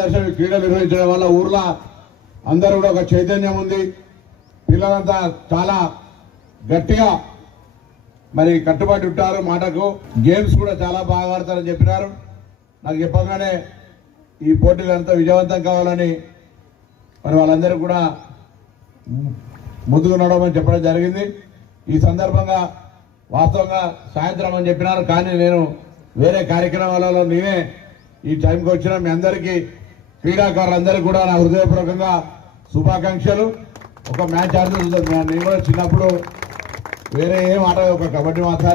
మంచి క్రీడలు నిర్వహించడం వల్ల ఊర్లో అందరూ కూడా ఒక చైతన్యం ఉంది. పిల్లలంతా చాలా గట్టిగా మరి కట్టుబడి ఉంటారు మాటకు. గేమ్స్ కూడా చాలా బాగా ఆడతారని చెప్పినారు. నాకు చెప్పగానే ఈ పోటీలు అంతా విజయవంతం కావాలని మరి వాళ్ళందరూ కూడా ముందుకు నడవమని చెప్పడం జరిగింది. ఈ సందర్భంగా వాస్తవంగా సాయంత్రం అని చెప్పినారు. కానీ నేను వేరే కార్యక్రమాలలో నేనే ఈ టైంకి వచ్చిన మీ అందరికీ క్రీడాకారులందరికీ కూడా నా హృదయపూర్వకంగా శుభాకాంక్షలు. ఒక మ్యాచ్ ఆడుతుంది నేను కూడా చిన్నప్పుడు వేరే ఏం ఆట ఒక కబడ్డీ మాత్రం